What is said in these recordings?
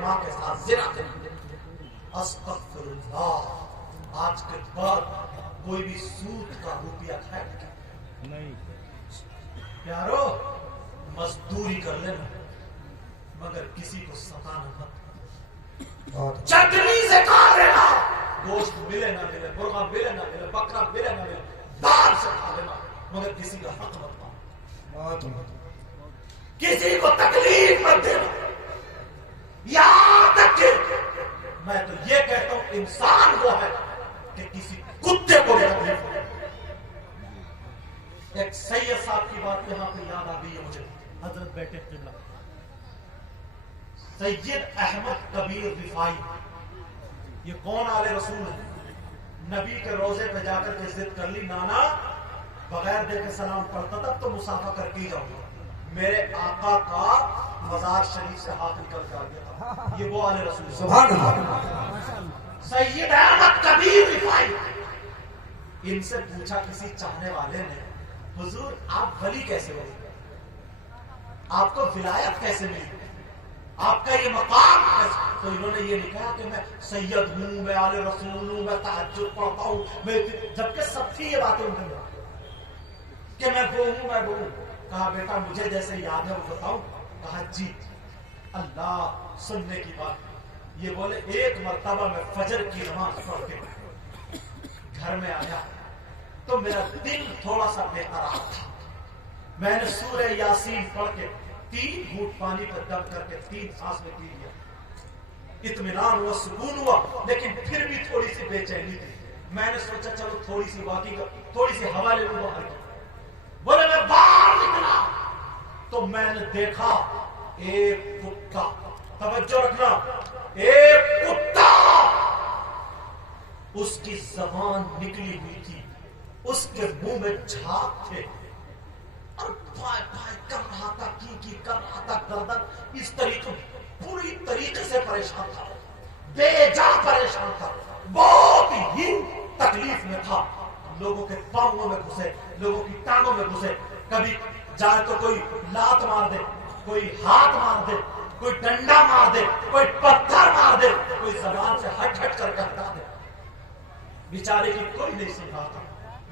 ماں کے ساتھ زنا کریں. استغفر اللہ. آج کے بعد کوئی بھی سود کا روپیہ کھائے نہیں. پیارو مزدوری کر لینا مگر کسی کو ستانا مت. چٹنی سے کھا لینا, گوشت ملے نہ ملے, مرغا ملے نہ ملے, بکرا ملے نہ ملے, دال سے کھا لینا مگر کسی کا حق مت مانو. کسی کو تکلیف مت دینا. یہاں تک کہ میں تو یہ کہتا ہوں انسان وہ ہے کہ کسی کتے کو بھی تکلیف ہو. ایک سید صاحب کی بات یہاں پہ یاد آ گئی ہے مجھے. حضرت بیٹے قبلہ سید احمد کبیر رفاعی, یہ کون آل رسول ہے؟ نبی کے روزے پہ جا کر کے ضد کر لی, نانا بغیر دیکھے سلام پڑھتا تب تو مسافہ کر کے ہی جاؤں گا. میرے آقا کا مزار شریف سے ہاتھ نکل کے آ گیا تھا. یہ وہ آل رسول سبحان اللہ سید احمد کبیر رفاعی. ان سے پوچھا کسی چاہنے والے نے, حضور آپ ولی کیسے ہوئے, آپ کو ولایت کیسے ملی, آپ کا یہ مقام کیسے؟ تو انہوں نے یہ لکھا کہ میں سید ہوں, میں آل رسول ہوں, میں تہجد پڑھتا ہوں, جبکہ سب تھی یہ باتیں ان میں کہ میں وہ ہوں, میں وہ ہوں. کہا بیٹا مجھے جیسے یاد ہے وہ بتاؤں. کہا جی. اللہ سننے کی بات. یہ بولے ایک مرتبہ میں فجر کی نماز پڑھ کے گھر میں آیا تو میرا دل تھوڑا سا بے قرار تھا. میں نے سورہ یاسین پڑھ کے 3 گھونٹ پانی پر دم کر کے 3 سانس میں پی لیا. اطمینان ہوا, سکون ہوا, لیکن پھر بھی تھوڑی سی بے چینی تھی. میں نے سوچا چلو تھوڑی سی واقعی کا تھوڑی سی ہوا لے لوں باہر کی. بولے میں باہر نکلا تو میں نے دیکھا ایک کتا, توجہ رکھنا, ایک کتا, اس کی زبان نکلی ہوئی تھی, اس کے منہ میں جھاگ تھے اور بھائی بھائی کر رہا تھا, کی کر رہا تھا, گردن اس طریقے پوری طریقے سے پریشان تھا, بے جا پریشان تھا, بہت ہی تکلیف میں تھا. لوگوں کے پاؤں میں گھسے, لوگوں کی ٹانگوں میں گھسے, کبھی جائے تو کوئی لات مار دے, کوئی ہاتھ مار دے, کوئی ڈنڈا مار دے, کوئی پتھر مار دے, کوئی زبان سے ہٹ ہٹ کر کے ہٹا دے. بیچارے کی کوئی نہیں سن رہا تھا.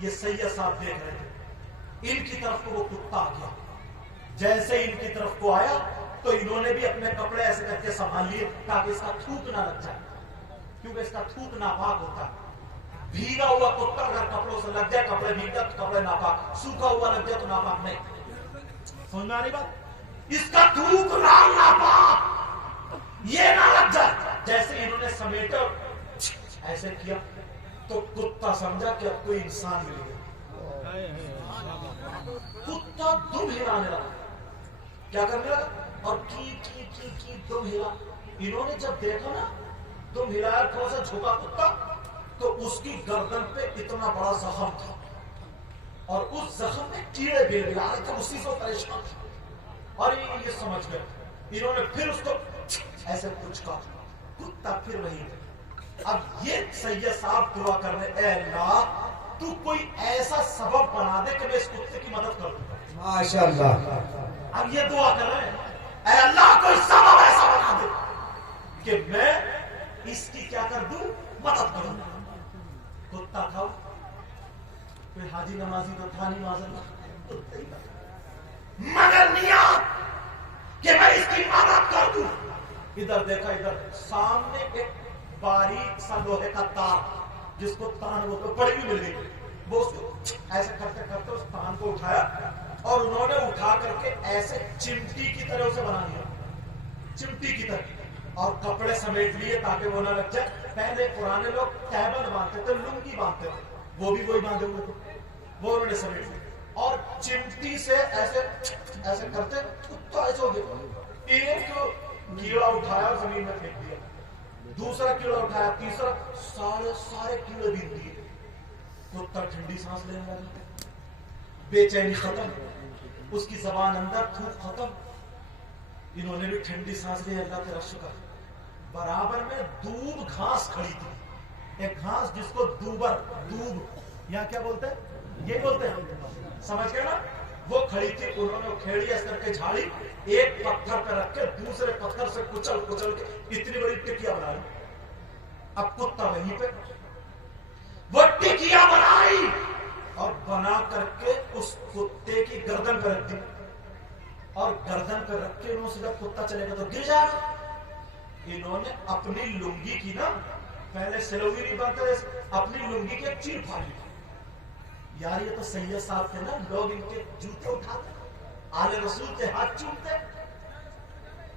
یہ سید صاحب دیکھ رہے تھے, ان کی طرف کو وہ کتا آ گیا. جیسے ان کی طرف کو آیا تو انہوں نے بھی اپنے کپڑے ایسے کر کے سنبھال لیے تاکہ اس کا تھوک نہ لگ جائے, کیونکہ اس کا تھوک ناپاک ہوتا ہے. بھیگا ہوا کتا اگر کپڑوں سے لگ جائے, کپڑے بھیگ جائے تو کپڑے ناپاک, سوکھا ہوا لگ جائے تو ناپاک نہیں. سمجھ میں آ رہی بات؟ اس کا تھوک ناپاک, یہ نہ لگ جائے. جیسے انہوں نے سمیٹا ایسے کیا تو کتا سمجھا کہ اب کوئی انسان مل گیا. کتا دم ہلانے لگا, کیا کرنے لگا, اور کی دم ہلا. انہوں نے جب دیکھا نا دم ہلایا, تھوڑا سا جھکا کتا تو اس کی گردن پہ اتنا بڑا زخم تھا اور اس زخم میں کیڑے بل بلا رہے تھے, اسی سے پریشان تھا. اور یہ سمجھ گئے, انہوں نے پھر اس کو ایسے کچھ کہا, کتا پھر وہی. اب یہ سید صاحب دعا کر رہے, اے اللہ تو کوئی ایسا سبب بنا دے کہ میں اس کتے کی مدد کر دوں. ماشاءاللہ. اب یہ دعا کر رہے ہیں, اے اللہ کوئی سبب ایسا بنا دے کہ میں اس کی کیا کر دوں, مدد کروں. کتا تھا, کوئی حاجی نمازی تو تھا نہیں معذرت, مگر نیت کہ میں اس کی مدد کر دوں. ادھر دیکھا, ادھر سامنے ایک باریک سا لوہے کا تار جس کو تان وہ بڑی بھی مل گئی, وہ اس کو ایسے کرتے کرتے اس تان کو اٹھایا اور انہوں نے اٹھا کر کے ایسے چمٹی کی طرح اسے بنا دیا, چمٹی کی طرح, اور کپڑے سمیٹ لیے تاکہ وہ نہ لگ جائے. پہلے پرانے لوگ تہبند باندھتے تھے, لنگی باندھتے تھے, وہ بھی وہی باندھے ہوئے تھے, وہ انہوں نے سمیٹ لی اور چمٹی سے ایسے ایسے کرتے کتا ایسے ہو گیا. ایک کیڑا اٹھایا اور زمین میں پھینک دیا, دوسرا کیڑا اٹھایا, تیسرا, سارے کیڑے بین دیے. کتا ٹھنڈی سانس لینے لگا, بے چینی ختم, اس کی زبان اندر, تھوک ختم. انہوں نے بھی ٹھنڈی سانس لی, اللہ تیرا شکر. برابر میں دوب گھاس کھڑی تھی, ایک گھاس جس کو دوب یا کیا بولتے ہیں, یہ بولتے ہیں, سمجھ گئے نا, وہ کھڑی تھی, انہوں نے کھیڑی اس کر کے جھاڑی, ایک پتھر پہ رکھ کے دوسرے پتھر سے کچل کچل کے اتنی بڑی ٹکیا بنائی. اب کتا وہیں پہ, وہ ٹکیا بنائی اور بنا کر کے اس کتے کی گردن پہ رکھ دی, اور گردن پہ رکھ کے انہوں سے جب کتا چلے گا تو گر جائے گا. انہوں نے اپنی لنگی کی نا, پہلے سلوی نہیں بنتے, اپنی لنگی کی ایک چیر پھاڑی. یار یہ تو سید صاحب تھے نا, لوگ ان کے جوتے اٹھاتے, آل رسول کے ہاتھ چومتے.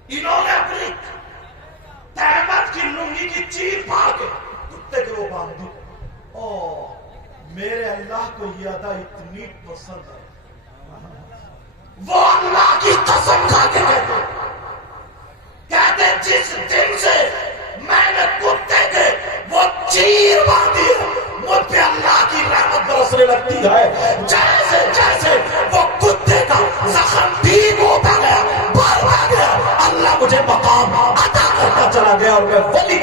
انہوں نے اپنی تہمت کی لنگی کی چیر پھاڑ کے کتے کے وہ باندھ دی. او میرے اللہ کو یہ ادا اتنی پسند ہے, وہ اللہ کی قسم کھا کے کہتے جس دن سے میں نے کتے کے وہ چیر باندھی مجھ پہ اللہ کی رحمت برسنے لگتی ہے. جیسے جیسے وہ کتے کا زخم ٹھیک ہوتا گیا, بھر گیا, اللہ مجھے مقام عطا کرتا چلا گیا اور میں ولی